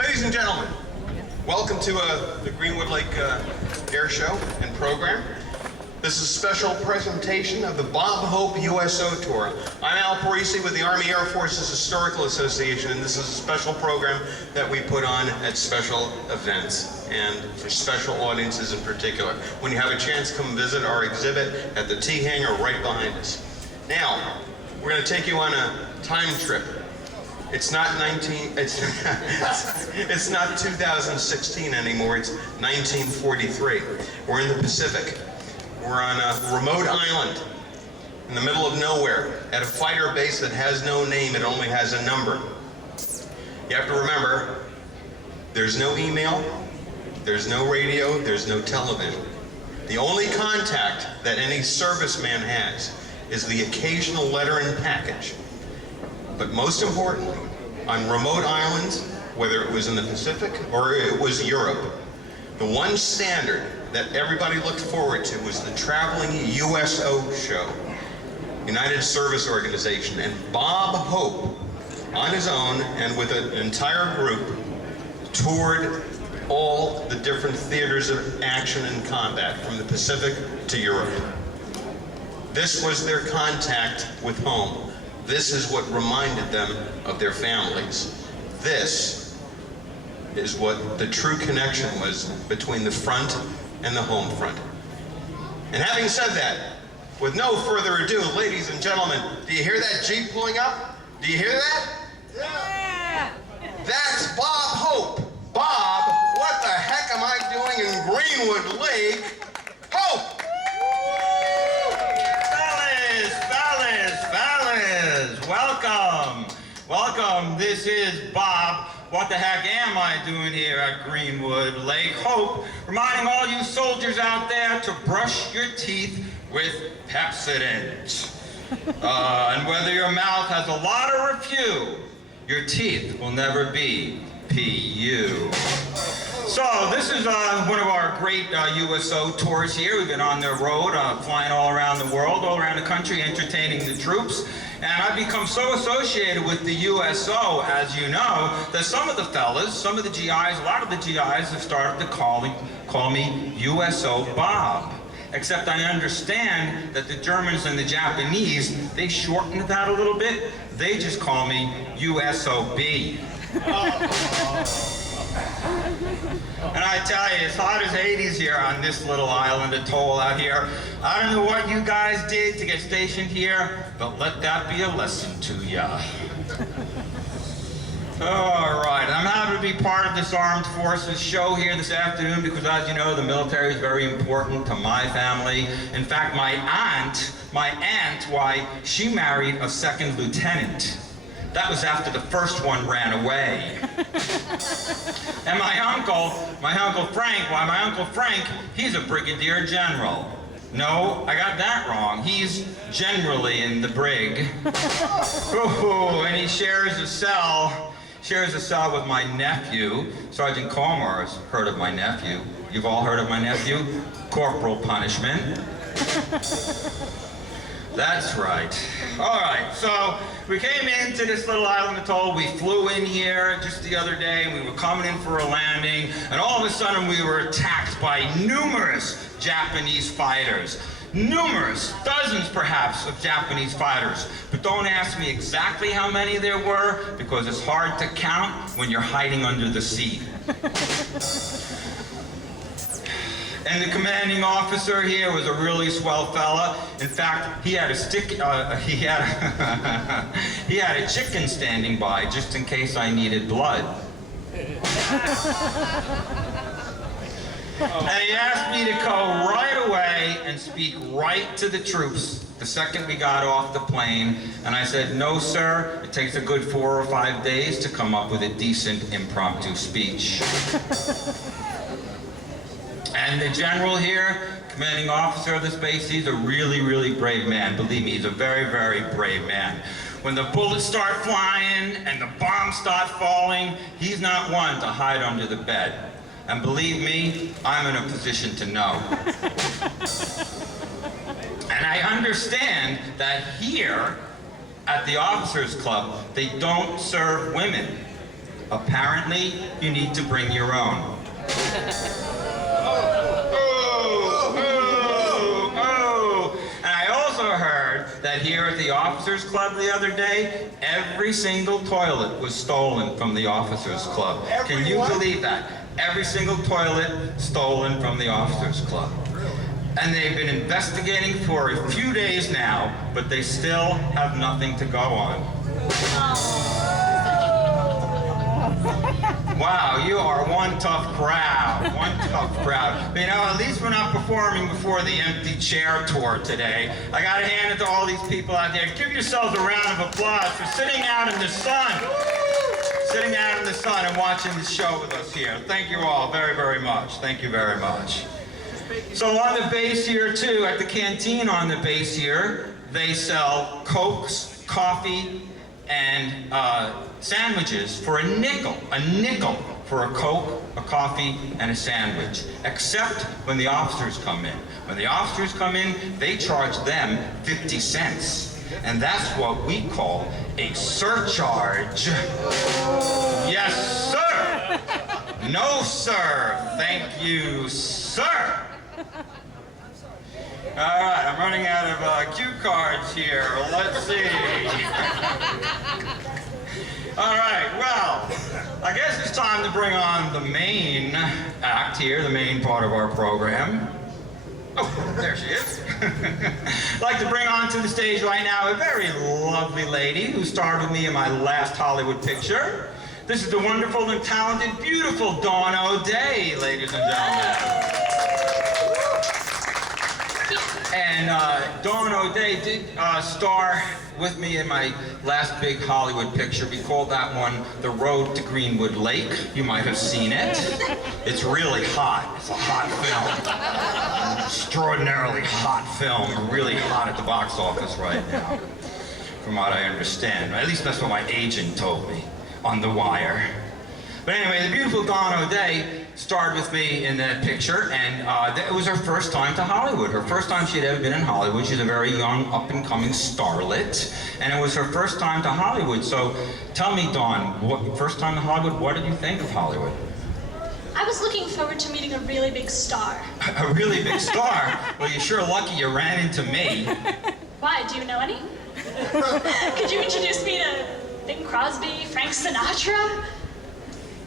Ladies and gentlemen, welcome to the Greenwood Lake Airshow and program. This is a special presentation of the Bob Hope USO Tour. I'm Al Parisi with the Army Air Forces Historical Association, and this is a special program that we put on at special events and for special audiences in particular. When you have a chance, come visit our exhibit at the T hangar right behind us. Now, we're going to take you on a time trip. It's not 2016 anymore, it's 1943. We're in the Pacific. We're on a remote island in the middle of nowhere at a fighter base that has no name, it only has a number. You have to remember, there's no email, there's no radio, there's no television. The only contact that any serviceman has is the occasional letter and package. But most importantly, on remote islands, whether it was in the Pacific or it was Europe, the one standard that everybody looked forward to was the traveling USO show, United Service Organization, and Bob Hope, on his own and with an entire group, toured all the different theaters of action and combat, from the Pacific to Europe. This was their contact with home. This is what reminded them of their families. This is what the true connection was between the front and the home front. And having said that, with no further ado, ladies and gentlemen, do you hear that Jeep pulling up? Do you hear that? Yeah! That's Bob Hope. Bob, what the heck am I doing in Greenwood Lake? Hope! Fellas, welcome. Welcome, this is Bob. What the heck am I doing here at Greenwood Lake? Hope, reminding all you soldiers out there to brush your teeth with Pepsodent. And whether your mouth has a lot or a few, your teeth will never be PU. So this is one of our great USO tours here. We've been on the road, flying all around the world, all around the country, entertaining the troops. And I've become so associated with the USO, as you know, that some of the fellas, some of the GIs, a lot of the GIs have started to call me USO Bob. Except I understand that the Germans and the Japanese, they shortened that a little bit. They just call me USOB. And I tell you, it's hot as Hades here on this little island atoll out here. I don't know what you guys did to get stationed here, but let that be a lesson to ya. All right, I'm happy to be part of this Armed Forces show here this afternoon because, as you know, the military is very important to my family. In fact, my aunt, why, she married a second lieutenant. That was after the first one ran away. And my uncle Frank, he's a brigadier general. No, I got that wrong. He's generally in the brig. Ooh, and he shares a cell with my nephew. Sergeant Komar has heard of my nephew. You've all heard of my nephew? Corporal Punishment. That's right. All right, so we came into this little island atoll. We flew in here just the other day, and we were coming in for a landing, and all of a sudden we were attacked by numerous Japanese fighters. Numerous, dozens perhaps, of Japanese fighters. But don't ask me exactly how many there were, because it's hard to count when you're hiding under the seat. And the commanding officer here was a really swell fella. In fact, he had a he had a chicken standing by just in case I needed blood. And he asked me to go right away and speak right to the troops the second we got off the plane. And I said, no, sir, it takes a good 4 or 5 days to come up with a decent impromptu speech. And the general here, commanding officer of this base, he's a really, really brave man. Believe me, he's a very, very brave man. When the bullets start flying and the bombs start falling, he's not one to hide under the bed. And believe me, I'm in a position to know. And I understand that here at the Officers Club, they don't serve women. Apparently, you need to bring your own. And I also heard that here at the Officers Club the other day, every single toilet was stolen from the Officers Club. Can you believe that? Every single toilet stolen from the Officers Club. And they've been investigating for a few days now, but they still have nothing to go on. Wow, you are one tough crowd, one tough crowd. But you know, at least we're not performing before the empty chair tour today. I gotta hand it to all these people out there. Give yourselves a round of applause for sitting out in the sun. Sitting out in the sun and watching the show with us here. Thank you all very, very much. Thank you very much. So on the base here too, at the canteen on the base here, they sell Cokes, coffee, and sandwiches for a nickel for a Coke, a coffee, and a sandwich. Except when the officers come in. When the officers come in, they charge them 50 cents. And that's what we call a surcharge. Yes, sir. No, sir. Thank you, sir. All right, I'm running out of cue cards here. Let's see. All right, well, I guess it's time to bring on the main act here, the main part of our program. Oh, there she is. I'd like to bring onto the stage right now a very lovely lady who starred with me in my last Hollywood picture. This is the wonderful and talented, beautiful Dawn O'Day, ladies and gentlemen. And Dawn O'Day did star with me in my last big Hollywood picture. We called that one The Road to Greenwood Lake. You might have seen it. It's really hot. It's a hot film. Extraordinarily hot film. Really hot at the box office right now, from what I understand. At least that's what my agent told me on The Wire. But anyway, the beautiful Dawn O'Day starred with me in that picture, and it was her first time to Hollywood. Her first time she'd ever been in Hollywood. She's a very young, up-and-coming starlet, and it was her first time to Hollywood. So tell me, Dawn, first time to Hollywood, what did you think of Hollywood? I was looking forward to meeting a really big star. A really big star? Well, you're sure lucky you ran into me. Why, do you know any? Could you introduce me to Bing Crosby, Frank Sinatra?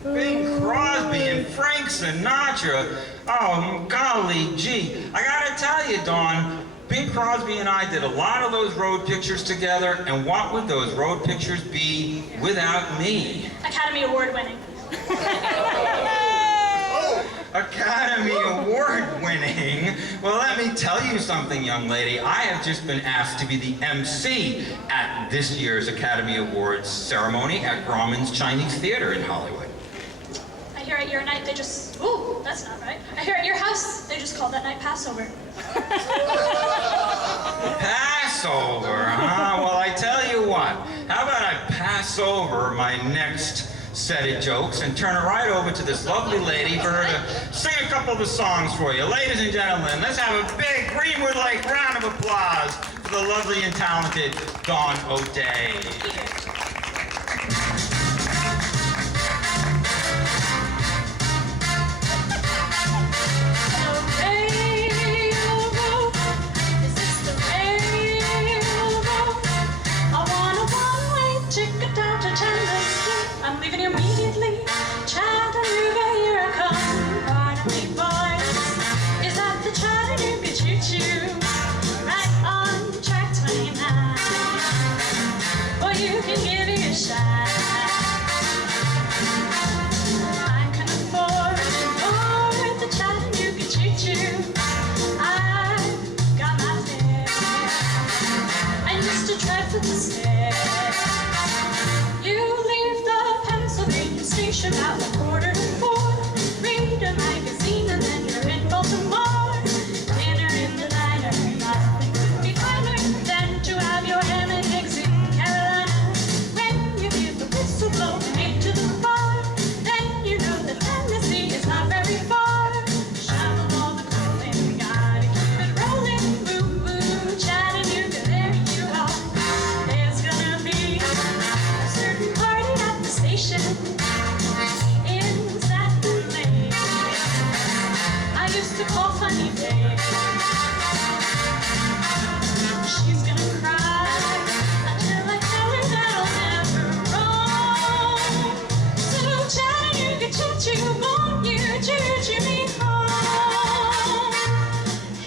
Bing Crosby and Frank Sinatra. Oh, golly gee. I gotta tell you, Dawn, Bing Crosby and I did a lot of those road pictures together, and what would those road pictures be without me? Academy Award winning. Academy Award winning? Well, let me tell you something, young lady. I have just been asked to be the MC at this year's Academy Awards ceremony at Grauman's Chinese Theater in Hollywood. I hear at your night they just, ooh, that's not right. I hear at your house they just call that night Passover. Passover, huh? Well, I tell you what, how about I pass over my next set of jokes and turn it right over to this lovely lady for her to sing a couple of the songs for you. Ladies and gentlemen, let's have a big Greenwood Lake round of applause for the lovely and talented Dawn O'Day. I'm leaving immediately. Chattanooga, here I come. Pardon me, boys. Is that the Chattanooga choo-choo? Right on track 29. Well, you can give it a shot. I can afford to board the Chattanooga choo-choo. I've got my fare. I used to tread for the stairs. You leave the Pennsylvania station about 3:45. Read a magazine and then you're in Baltimore. Dinner in the diner, nothing could be finer than to have your ham and eggs in Carolina. When you hear the whistle blow and head to the bar, then you know that Tennessee is not very far. Shovel all the coaling, gotta keep it rolling. Boo boo, Chattanooga, there you are. There's gonna be a certain party at the station. sunny face. She's gonna cry until I tell her that I'll never roam. So Chattanooga choo-choo, won't you choo-choo me home?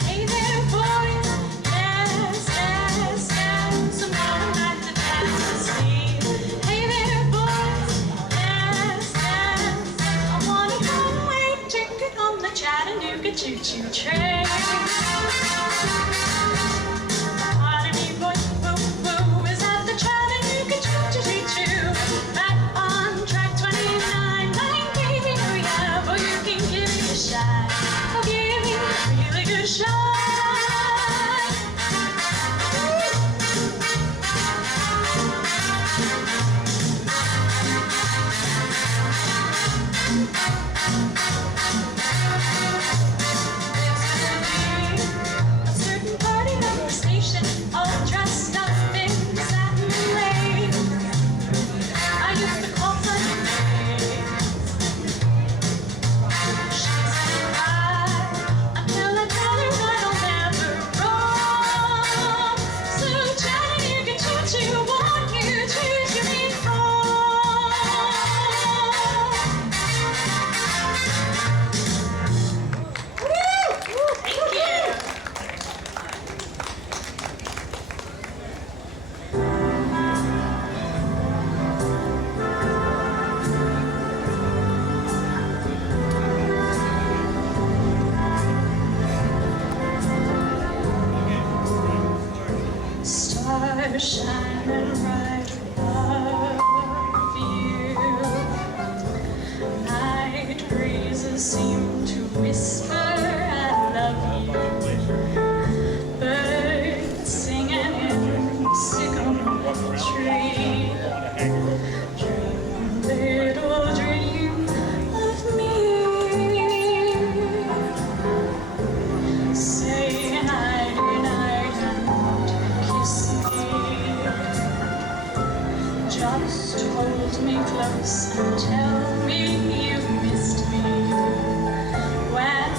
Hey there, boys, yes, yes, yes, I'm going back to Tennessee. Hey there, boys, yes, yes, I want a one-way ticket on the Chattanooga choo-choo train. Pardon me, boys, boo-boo, is that the Chattanooga choo-choo-choo? Back on track 29, 19, oh yeah, boy, you can give me a shot. Oh, give me a really good shot. A certain party at the station, all dressed up in satin lace. I used to call Sunny Face. She's gonna cry until I tell her that I'll never roam. So Chattanooga choo-choo, won't you choo-choo me home? Thank you. Stars shining right above you. Night breezes seem to whisper, I love you. Birds singing in sycamore tree. Dream, little dream of me. Say night, night, and kiss me. Just hold me close and tell me you've missed me. When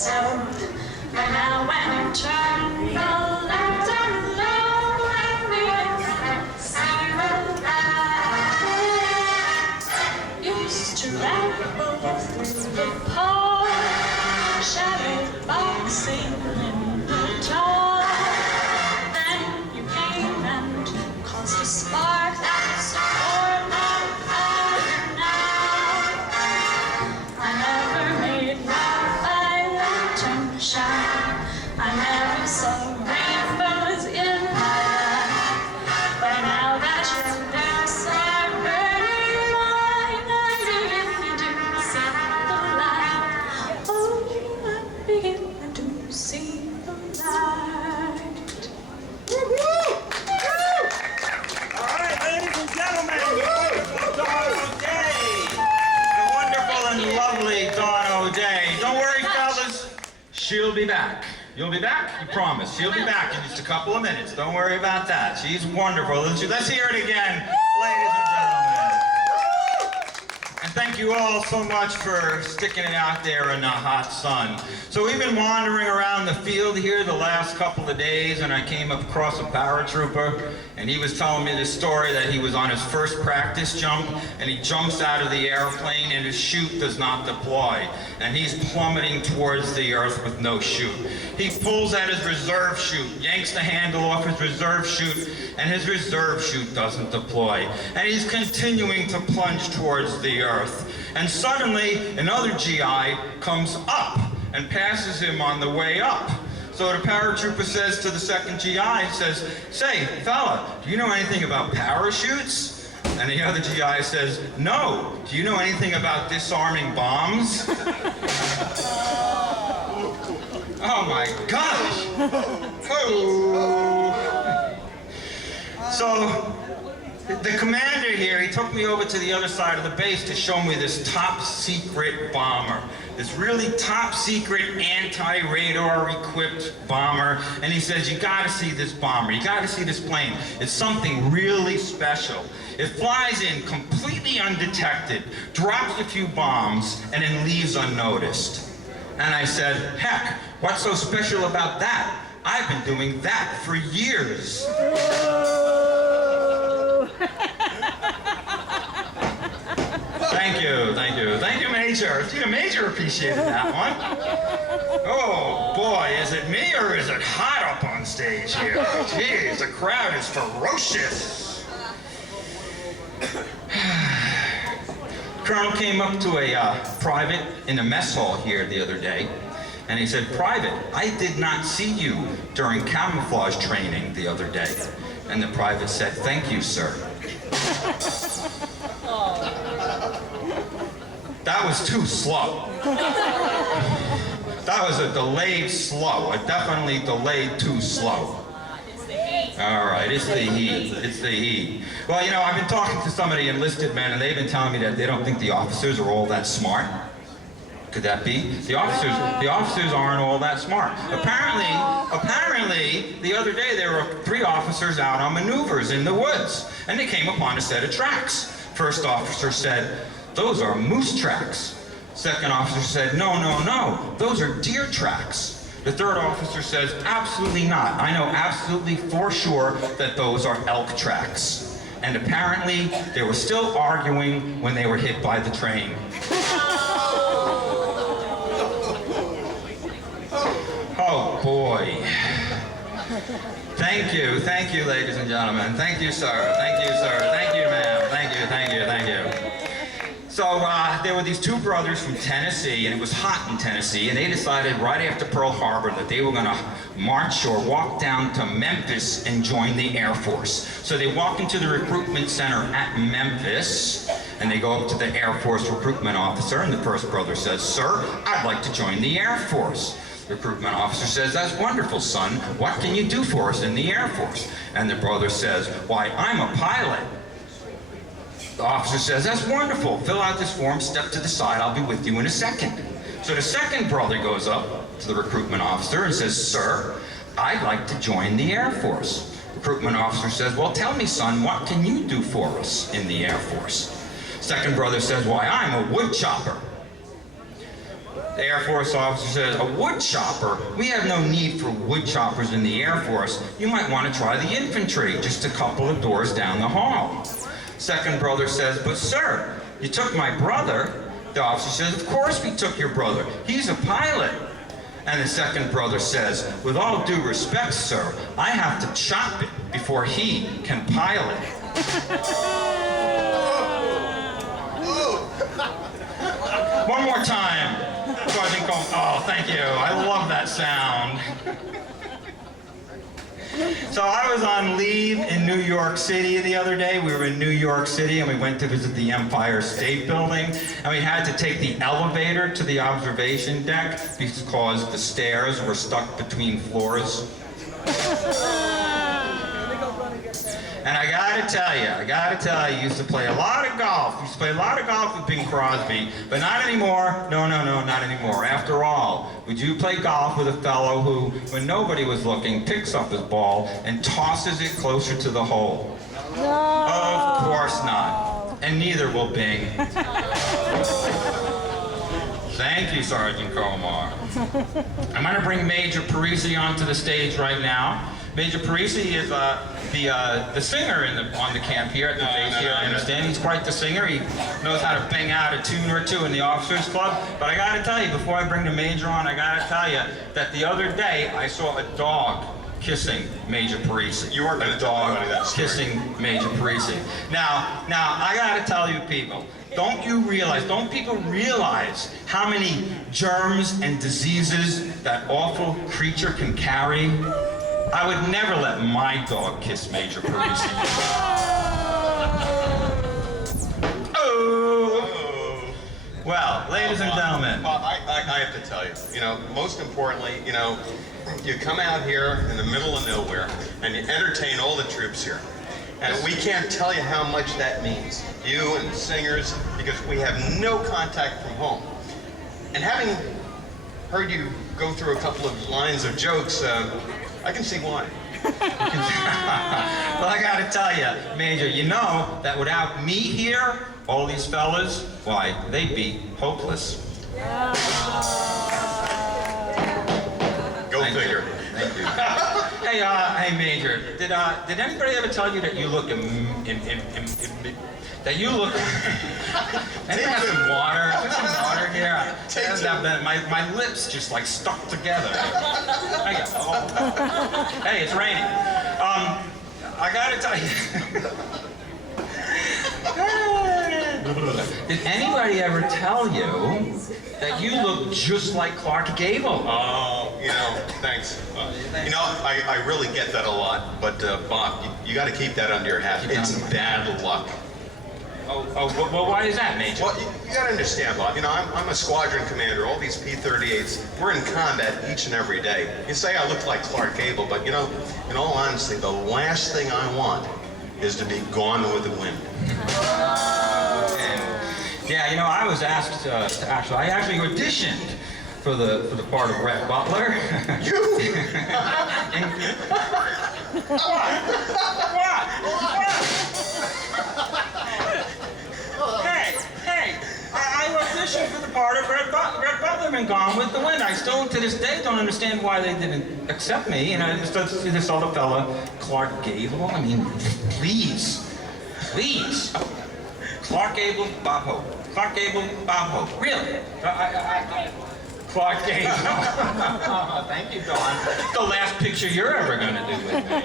so. But now when you turn the lights down low and we see the light, used to ramble through the park, shadow boxing in the dark. Then you came and caused a spark that's born of fire now. I never made my lantern shine. I never saw rainbows in my life. But now that your lips are burning mine, I begin to see the light. Oh, I begin to see the light. All right, ladies and gentlemen, the wonderful Dawn O'Day. The wonderful and lovely Dawn O'Day. Don't worry, fellas. She'll be back. You'll be back? You promise. She'll be back in just a couple of minutes. Don't worry about that. She's wonderful. Let's hear it again, ladies and gentlemen. And thank you all so much for sticking it out there in the hot sun. So we've been wandering around the field here the last couple of days, and I came across a paratrooper, and he was telling me this story that he was on his first practice jump, and he jumps out of the airplane and his chute does not deploy, and he's plummeting towards the earth with no chute. He pulls out his reserve chute, yanks the handle off his reserve chute, and his reserve chute doesn't deploy, and he's continuing to plunge towards the earth. And suddenly another GI comes up and passes him on the way up. So the paratrooper says to the second GI, says, "Say, fella, do you know anything about parachutes?" And the other GI says, "No. Do you know anything about disarming bombs?" Oh my gosh! Oh. So the commander here, he took me over to the other side of the base to show me this top secret bomber. This really top secret anti-radar equipped bomber. And he says, "You gotta see this bomber, you gotta see this plane. It's something really special. It flies in completely undetected, drops a few bombs, and then leaves unnoticed." And I said, "Heck, what's so special about that? I've been doing that for years." Thank you, Major. See, the Major appreciated that one. Oh boy, is it me or is it hot up on stage here? Jeez, the crowd is ferocious. Colonel came up to a private in a mess hall here the other day, and he said, "Private, I did not see you during camouflage training the other day." And the private said, "Thank you, sir." That was too slow. That was a delayed slow. It definitely delayed too slow. All right, it's the heat. It's the heat. Well, you know, I've been talking to some of the enlisted men, and they've been telling me that they don't think the officers are all that smart. Could that be? The officers aren't all that smart. Apparently, the other day there were 3 officers out on maneuvers in the woods, and they came upon a set of tracks. First officer said, "Those are moose tracks." Second officer said, "No, those are deer tracks." The third officer says, "Absolutely not. I know absolutely for sure that those are elk tracks." And apparently, they were still arguing when they were hit by the train. Oh boy. Thank you, ladies and gentlemen. Thank you, sir. Thank you, sir. Thank you, ma'am. Thank you. So there were these 2 brothers from Tennessee, and it was hot in Tennessee, and they decided right after Pearl Harbor that they were going to march or walk down to Memphis and join the Air Force. So they walk into the recruitment center at Memphis, and they go up to the Air Force recruitment officer, and the first brother says, "Sir, I'd like to join the Air Force." The recruitment officer says, "That's wonderful, son. What can you do for us in the Air Force?" And the brother says, "Why, I'm a pilot." The officer says, "That's wonderful. Fill out this form, step to the side. I'll be with you in a second." So the second brother goes up to the recruitment officer and says, "Sir, I'd like to join the Air Force." Recruitment officer says, "Well, tell me, son, what can you do for us in the Air Force?" Second brother says, "Why, I'm a wood chopper." The Air Force officer says, a wood chopper? We have no need for wood choppers in the Air Force. You might want to try the infantry, just a couple of doors down the hall. Second brother says, but sir, you took my brother. The officer says, of course we took your brother. He's a pilot. And the second brother says, with all due respect, sir, I have to chop it before he can pilot. One more time. Sergeant Komar. Oh, thank you. I love that sound. So I was on leave in New York City the other day. We were in New York City and we went to visit the Empire State Building, and we had to take the elevator to the observation deck because the stairs were stuck between floors. And I gotta tell you, used to play a lot of golf. Used to play a lot of golf with Bing Crosby, but not anymore. No, not anymore. After all, would you play golf with a fellow who, when nobody was looking, picks up his ball and tosses it closer to the hole? No. Of course not. And neither will Bing. Thank you, Sergeant Komar. I'm gonna bring Major Parisi onto the stage right now. Major Parisi is the singer on the camp here at the base here. I understand he's quite the singer. He knows how to bang out a tune or two in the officers club. But I gotta tell you, before I bring the Major on, I gotta tell you that the other day I saw a dog kissing Major Parisi. You weren't going to tell anybody that story. Kissing Major Parisi. Now I gotta tell you people, don't people realize how many germs and diseases that awful creature can carry? I would never let my dog kiss Major Parisi. Oh! Well, ladies and gentlemen. Well, I have to tell you, most importantly, you come out here in the middle of nowhere and you entertain all the troops here. And we can't tell you how much that means. You and the singers, because we have no contact from home. And having heard you go through a couple of lines of jokes, I can see why. Well, I gotta tell you, Major, you know that without me here, all these fellas, why, they'd be hopeless. Go figure. Thank you. Hey, Major, did anybody ever tell you that you look that you look... Anybody have some water? Put some water here. My lips just like stuck together. Hey, it's raining. I gotta tell you. Did anybody ever tell you that you look just like Clark Gable? Oh, thanks. I really get that a lot, but Bob, you got to keep that under your hat. It's bad luck. Well, why is that, Major? Well, you got to understand, Bob. I'm a squadron commander. All these P-38s, we're in combat each and every day. You say I look like Clark Gable, but in all honesty, the last thing I want is to be gone with the wind. Yeah, I was asked I actually auditioned for the part of Rhett Butler. You? What? Hey, I auditioned for the part of Rhett Butler in Gone with the Wind. I still, to this day, don't understand why they didn't accept me. This other fella, Clark Gable. I mean, please. Clark Gable, Bob Hope. Clark Gable, Bob Hope. Really? Clark Gable. Thank you, Dawn. The last picture you're ever going to do with me.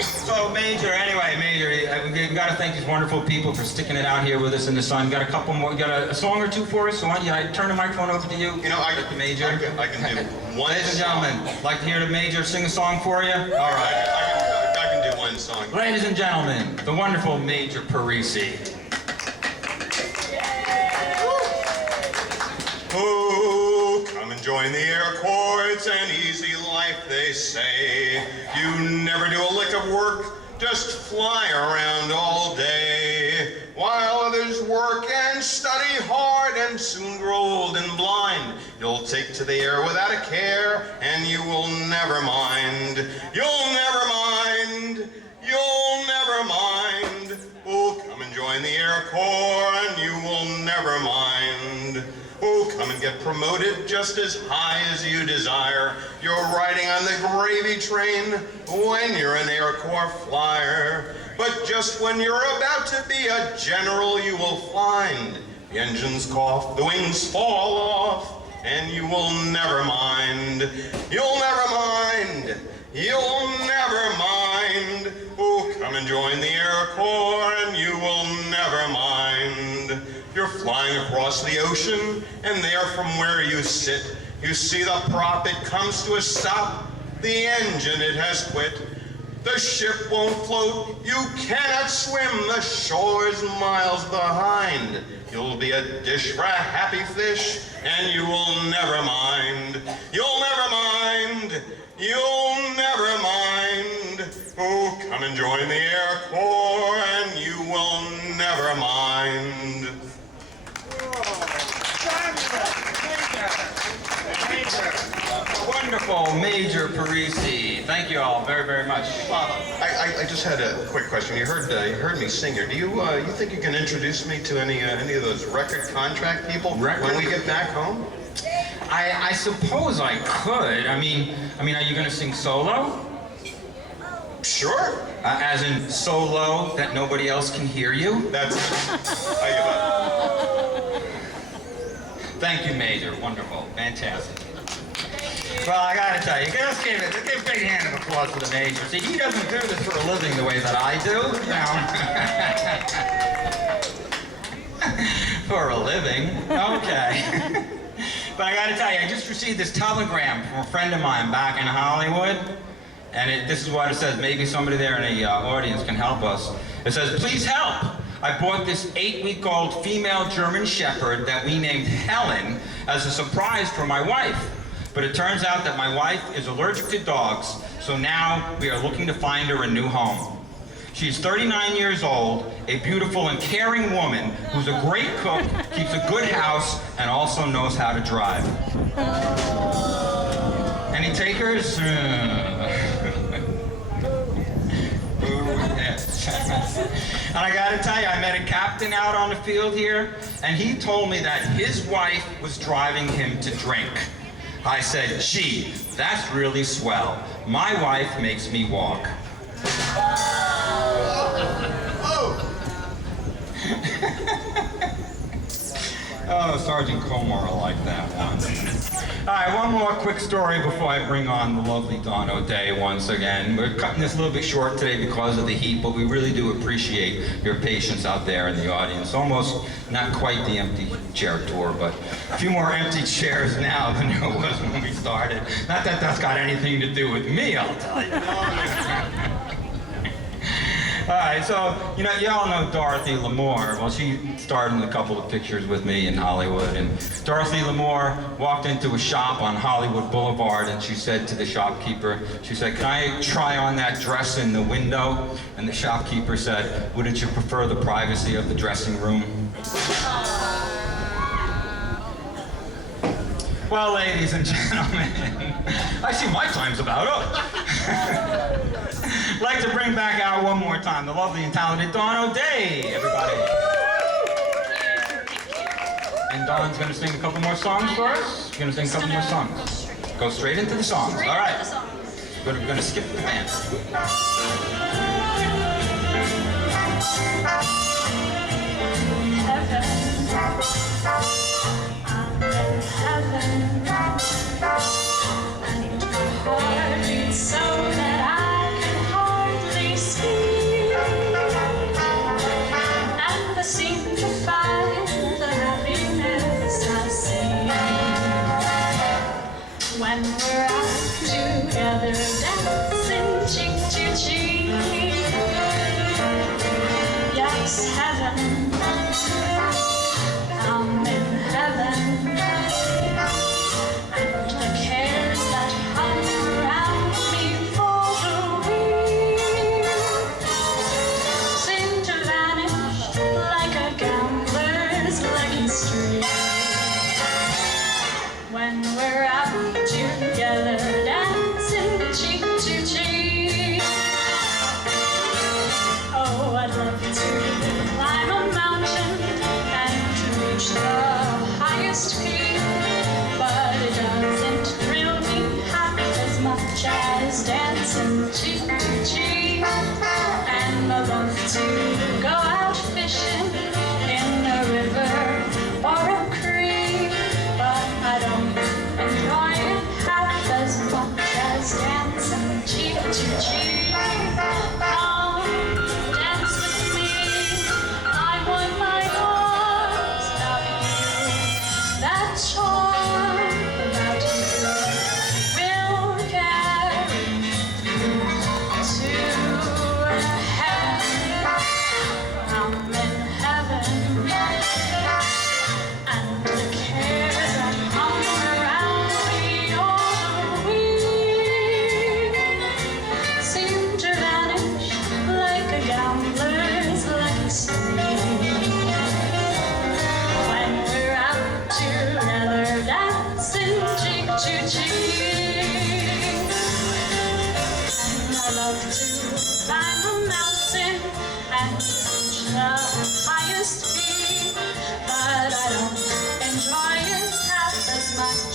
So, Major, we've got to thank these wonderful people for sticking it out here with us in the sun. Got a couple more, got a song or two for us? So why don't I turn the microphone over to you? The Major. I can do one Ladies and gentlemen, like to hear the Major sing a song for you? All right. I can do one song. Ladies and gentlemen, the wonderful Major Parisi. Oh, come and join the Air Corps, it's an easy life, they say. You never do a lick of work, just fly around all day. While others work and study hard and soon grow old and blind, you'll take to the air without a care, and you will never mind. You'll never mind. You'll never mind. Oh, come and join the Air Corps, and you will never mind. Oh, come and get promoted just as high as you desire. You're riding on the gravy train when you're an Air Corps flyer. But just when you're about to be a general, you will find the engines cough, the wings fall off, and you will never mind. You'll never mind. You'll never mind. Oh, come and join the Air Corps, and you will never mind. You're flying across the ocean, and there from where you sit, you see the prop, it comes to a stop. The engine, it has quit. The ship won't float, you cannot swim, the shore's miles behind. You'll be a dish for a happy fish, and you will never mind. You'll never mind. You'll never mind. Oh, come and join the Air Corps, and you will never mind. Wonderful, Major Parisi. Thank you all very, very much. I just had a quick question. You heard me sing here. Do you think you can introduce me to any of those record contract people when we get back home? I suppose I could. I mean, are you going to sing solo? Sure. As in solo that nobody else can hear you? That's how you bet. Thank you, Major. Wonderful. Fantastic. Well, I gotta tell you, let's give a big hand of applause for the Major. See, he doesn't do this for a living the way that I do, you know. For a living, okay. But I gotta tell you, I just received this telegram from a friend of mine back in Hollywood, and this is what it says. Maybe somebody there in the audience can help us. It says, please help. I bought this 8-week-old female German Shepherd that we named Helen as a surprise for my wife. But it turns out that my wife is allergic to dogs, so now we are looking to find her a new home. She's 39 years old, a beautiful and caring woman who's a great cook, keeps a good house, and also knows how to drive. Any takers? And I gotta tell you, I met a captain out on the field here, and he told me that his wife was driving him to drink. I said, gee, that's really swell. My wife makes me walk. Oh, Sergeant Komar will like that one. All right, one more quick story before I bring on the lovely Dawn O'Day once again. We're cutting this a little bit short today because of the heat, but we really do appreciate your patience out there in the audience. Almost not quite the empty chair tour, but a few more empty chairs now than there was when we started. Not that that's got anything to do with me, I'll tell you. All right, so, you all know Dorothy Lamour. Well, she starred in a couple of pictures with me in Hollywood. And Dorothy Lamour walked into a shop on Hollywood Boulevard, and she said to the shopkeeper, she said, can I try on that dress in the window? And the shopkeeper said, wouldn't you prefer the privacy of the dressing room? Well, ladies and gentlemen, I see my time's about up. I'd like to bring back out one more time the lovely and talented Dawn O'Day, everybody. And Dawn's going to sing a couple more songs for us. You're going to sing a couple more songs. Go straight into the songs. All right. We're going to skip the band. So that I can hardly speak, and I seem to find the happiness I see when we're out together dancing cheek to cheek. Yes, heaven, I'm in heaven, and the cares that hung around me for the week seem to vanish like a gambler's lucky streak when we're out together dancing cheek to cheek. Oh, I'd love to climb a mountain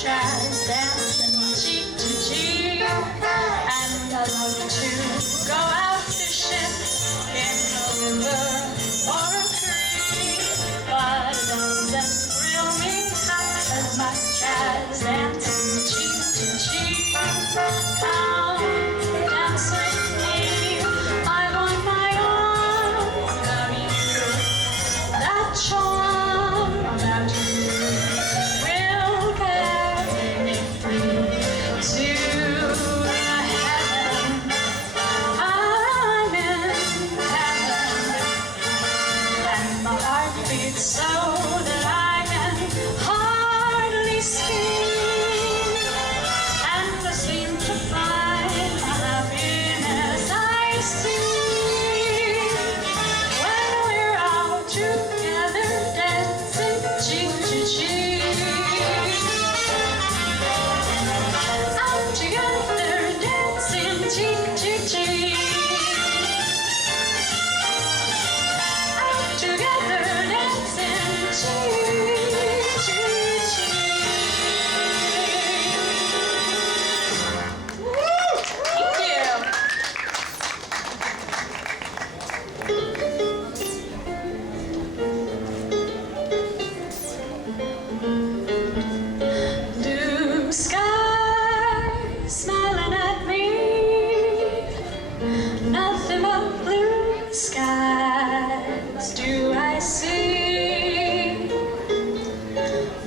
jazz dancing cheek to cheek. And I love to go out fishing in a river or a creek, but it doesn't thrill me half as much as dancing cheek to cheek. Come dance with me, I want my arms around you. That charm about you will carry me free to heaven. I'm in heaven, and my heart beats so that I can hardly speak. And I seem to find my happiness I see when we're out together dancing cheek to cheek. Out together dancing cheek to cheek. Out together dancing cheek to cheek. Thank you. Blue sky smiling at me, nothing but blue skies do I see.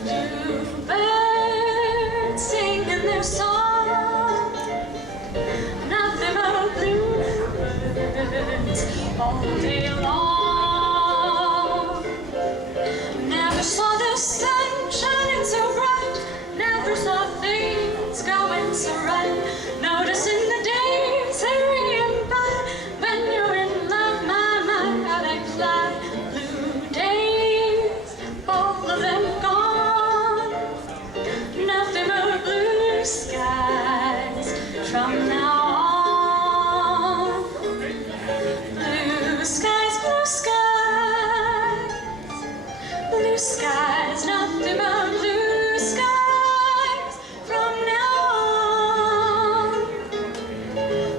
Blue birds singing their song, nothing but blue birds all day long. Never saw the sun shining so bright, never saw things going so right. Noticing the days hurrying by, when you're in love, my, how they fly. Blue days, all of them gone, nothing but blue skies from now on. Blue skies, blue skies, blue skies, nothing but blue skies from now on.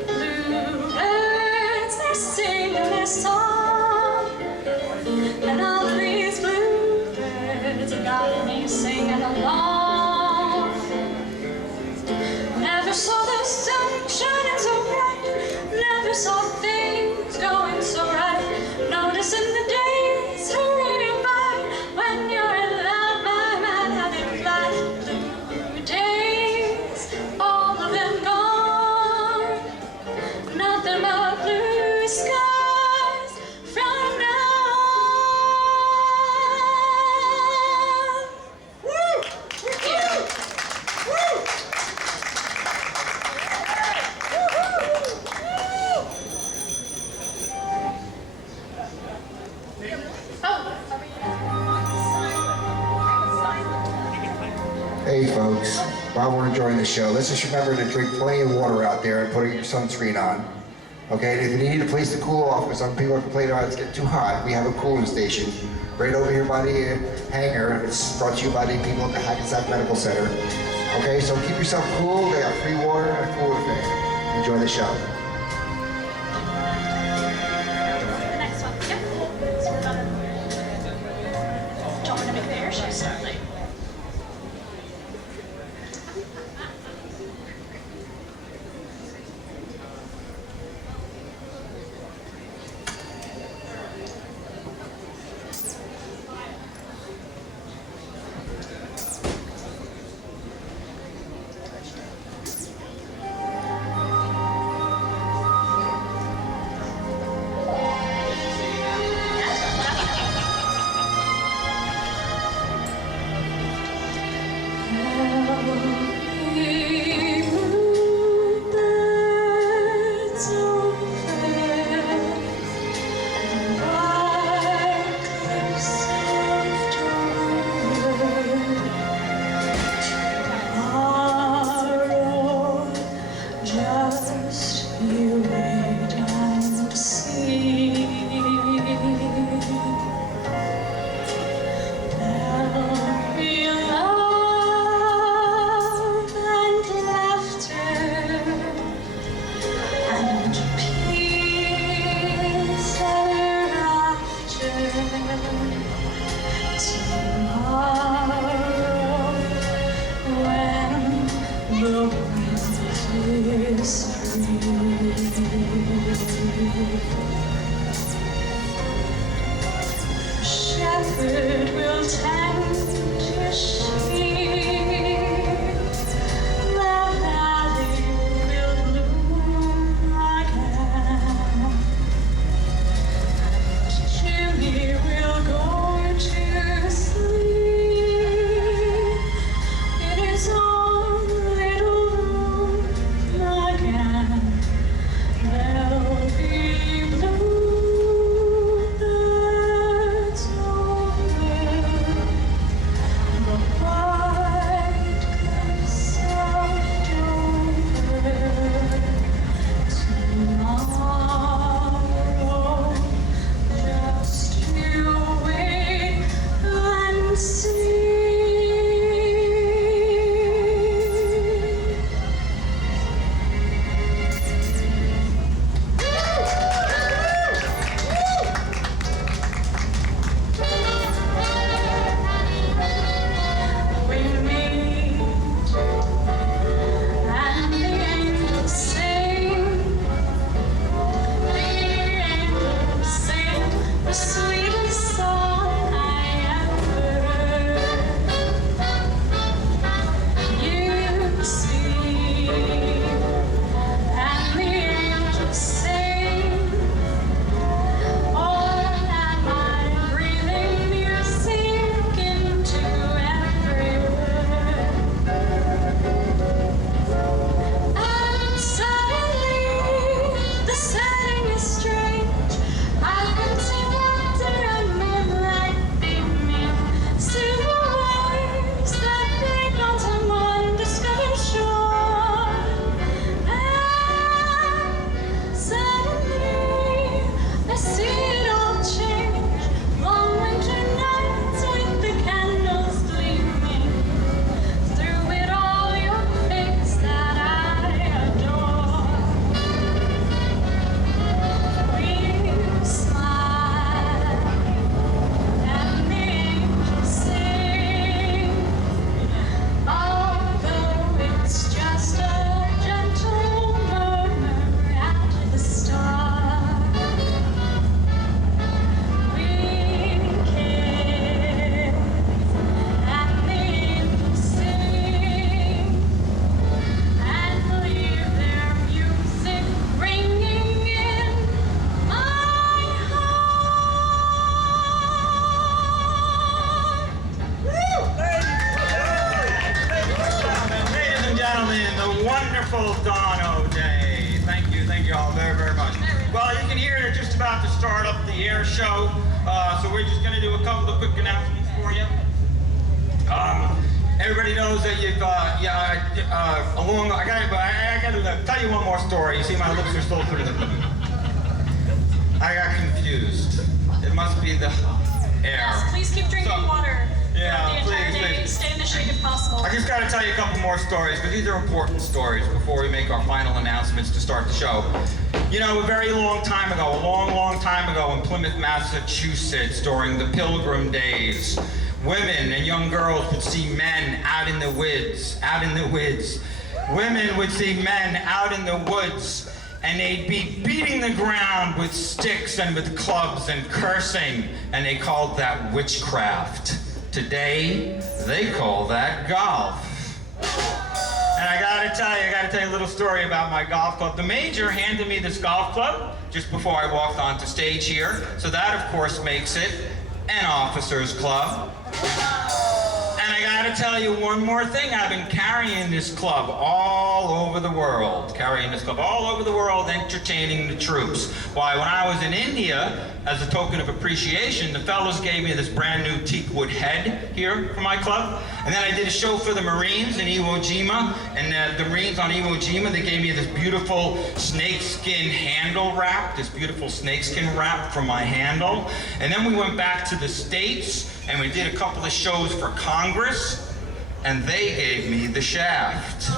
Blue birds, they're singing their song, and all of these blue birds have got me singing along. Never saw the sun shining so bright, never saw things going so right. Noticing the days hurrying by, when you're in love, my, how they fly. Blue days, all of them gone, nothing but blue skies from now on. Woo! Thank you. Hey folks, while we're enjoying the show, let's just remember to drink plenty of water out there and put your sunscreen on. Okay, and if you need a place to cool off, because some people are complaining about it's getting too hot, we have a cooling station right over here by the hangar. It's brought to you by the people at the Hackensack Medical Center. Okay, so keep yourself cool. They got free water and a cooler fan. Enjoy the show. The next one. Yep. So we're done. Do you want me to make the airshow start late? Shepherd will tend your sheep. The valley will bloom again. Jimmy will go to sleep in his own little room again. There'll be bluebirds over the white cliffs of Dover tomorrow. Just you wait and see. We meet and the angels sing. The angels sing the sweetest song I ever heard. You see, and the angels sing. Or am I breathing music into every word? And suddenly the setting is strange. I can see wonder and moonlight beaming. Silver waves that break on some undiscovered shore. And suddenly I see it all change. Long winter nights with the candles gleaming. Through it all, your face that I adore. We smile and the angels sing. Although it's just a gentle murmur at the start. We kiss and the angels sing and leave their music ringing in my heart. Ladies and gentlemen, the wonderful Dawn O'Day. Thank you all very, very much. Well, you can hear they're just about to start up the Airshow, so we're just going to do a couple of quick announcements for you. Everybody knows that you've, I gotta tell you one more story. You see, my lips are still sort of. I got confused. It must be the air. Yes, please keep drinking So- water Yeah, throughout the entire please, day. please. Stay in the shade if possible. I just got to tell you a couple more stories, because these are important stories before we make our final announcements to start the show. You know, a very long time ago, a long time ago in Plymouth, Massachusetts, during the Pilgrim days, women and young girls would see men out in the woods. Women would see men out in the woods, and they'd be beating the ground with sticks and with clubs and cursing, and they called that witchcraft. Today, they call that golf. And I gotta tell you a little story about my golf club. The major handed me this golf club just before I walked onto stage here. So that, of course, makes it an officer's club. And I gotta tell you one more thing. I've been carrying this club all over the world. Entertaining the troops. Why, when I was in India, as a token of appreciation, the fellows gave me this brand new teakwood head here for my club. And then I did a show for the Marines in Iwo Jima. And the Marines on Iwo Jima, they gave me this beautiful snakeskin handle wrap, from my handle. And then we went back to the States and we did a couple of shows for Congress, and they gave me the shaft.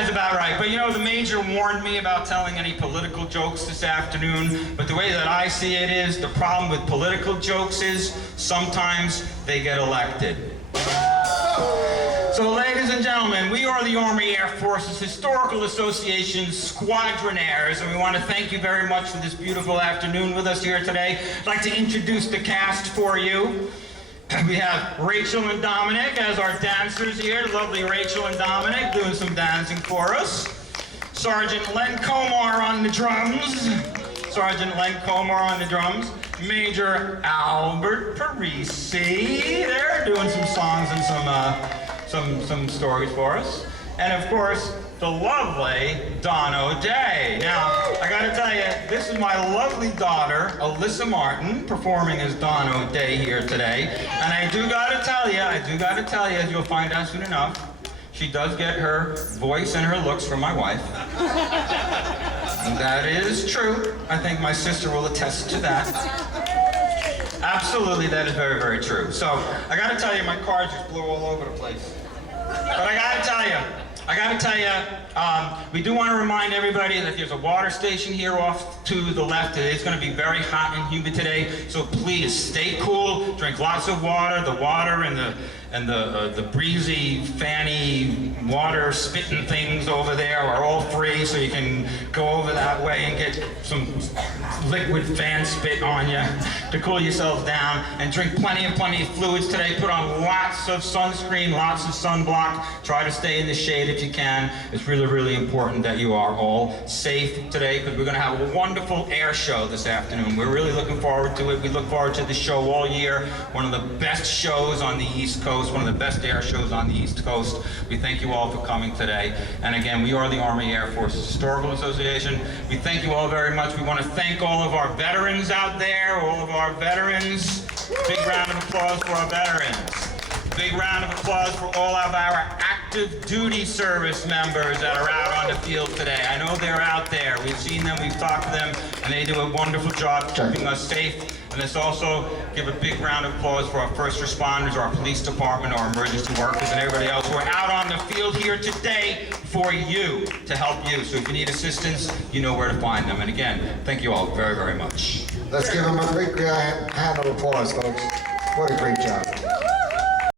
that's about right. But you know, the Major warned me about telling any political jokes this afternoon. But the way that I see it is, the problem with political jokes is sometimes they get elected. So ladies and gentlemen, we are the Army Air Force's Historical Association Squadronaires, and we want to thank you very much for this beautiful afternoon with us here today. I'd like to introduce the cast for you. We have Rachel and Dominic as our dancers here. The lovely Rachel and Dominic doing some dancing for us. Sergeant Len Komar on the drums. Sergeant Len Komar on the drums. Major Albert Parisi. They're doing some songs and some stories for us. And of course, the lovely Dawn O'Day. Now, I gotta tell you, this is my lovely daughter, Alyssa Martin, performing as Dawn O'Day here today. And I do gotta tell you, as you'll find out soon enough, she does get her voice and her looks from my wife. And that is true. I think my sister will attest to that. Absolutely, that is very, very true. So, I gotta tell you, my cards just blew all over the place. But I gotta tell you, we do want to remind everybody that there's a water station here off to the left. It is going to be very hot and humid today, so please stay cool, drink lots of water. The water and the breezy, fanny, water spitting things over there are all free, so you can go over that way and get some liquid fan spit on you to cool yourselves down, and drink plenty of fluids today. Put on lots of sunscreen, lots of sunblock. Try to stay in the shade if you can. It's really, really important that you are all safe today, because we're going to have a wonderful air show this afternoon. We're really looking forward to it. We look forward to the show all year. One of the best shows on the East Coast, one of the best air shows on the East Coast. We thank you all for coming today. And again, we are the Army Air Force's Historical Association. We thank you all very much. We want to thank all of our veterans out there, all of our veterans. Big round of applause for our veterans. Big round of applause for all of our active duty service members that are out on the field today. I know they're out there. We've seen them, we've talked to them, and they do a wonderful job keeping us safe. And let's also give a big round of applause for our first responders, our police department, our emergency workers, and everybody else who are out on the field here today for you, to help you. So if you need assistance, you know where to find them. And again, thank you all very, very much. Let's give them a big hand of applause, folks. What a great job.